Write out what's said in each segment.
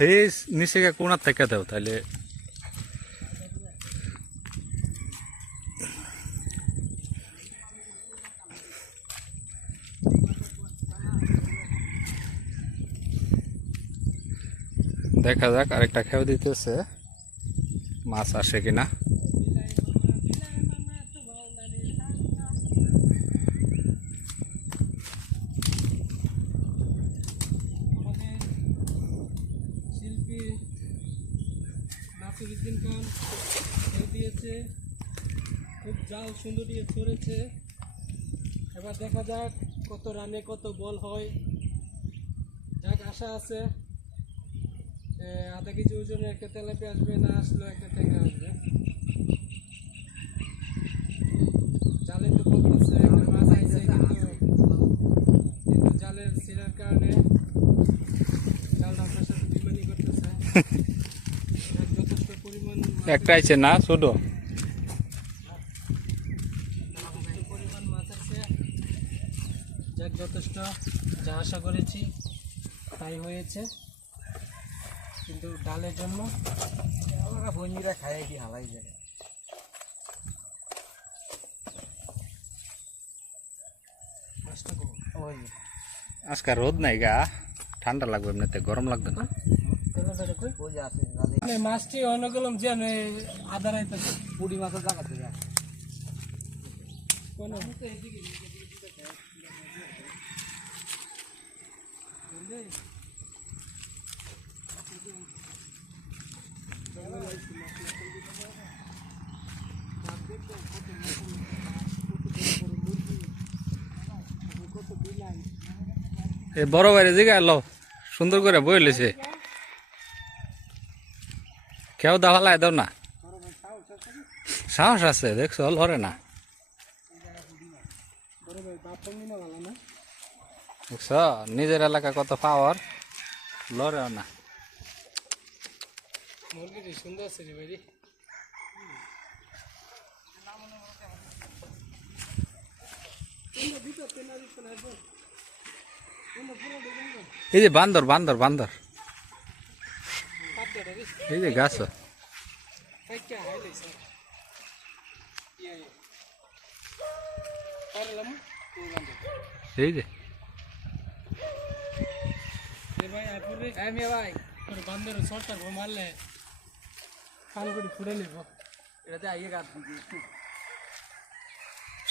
Face নিচে কোনার থেকে দাও তাহলে দেখা যাক আরেকটা খেয়াও দিতেছে মাছ আসে কিনা। শিল্পী নাসিরুদ্দিন খান খেয়ে দিয়েছে, খুব জাল সুন্দর দিয়ে ছড়েছে। এবার দেখা যাক কত রানে কত বল হয়। যাক আশা আছে আধা কেজি ওজনের একটা তেলাপিয়া আসবে, না আসলেও একটা ট্যাংরা আসবে। জালে তো বলতেছে একটা মাছ আইছে, কিন্তু জালের ছিঁড়ার কারণে জালটা আপনার সাথে বিমানি করতেছে। যথেষ্ট পরিমাণ একটা আইছে না ছোট পরিমাণ মাছ আছে। যাক যথেষ্ট যা আশা করেছি তাই হয়েছে, কিন্তু ডালের জন্য আমরা বন্ধুরা খাই কি হালাই যায়। আজকে রোদ নাই গা, ঠান্ডা লাগবে এমনিতে, গরম লাগবে না। মাছটি অন্য গেলাম যে আদার আইতেছে পুরি মাছের জায়গাতে এই বড় বাইরে জিগা এলো সুন্দর করে বই লেছে, কেউ দাওয়ালাই দাও না, সাহস আছে দেখছো, লড়ে না দেখছ, নিজের এলাকা কত পাওয়ার, লড়েও না। মুরগিটি সুন্দর আছে রে ভাই। এই যে বান্দর বান্দর বান্দর, এই যে গাছ, এই যে বান্দর সরকার মারলে কান করে ফুটে নিব, এটাতে আইয়ে গাছ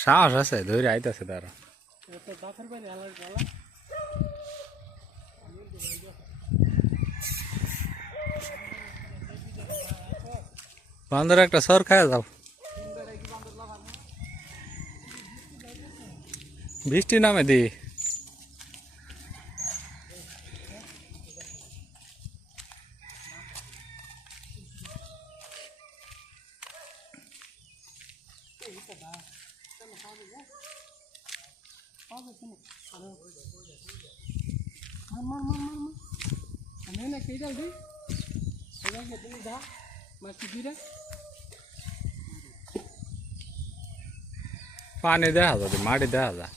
সাহস আছে, ধরে আইতেছে তারা। বাপের বাড়ি আলার গলা বান্দর একটা সর খায় যাও, বৃষ্টি নামে দি পানি দেখা যাবে, মাটি দেখা যায়।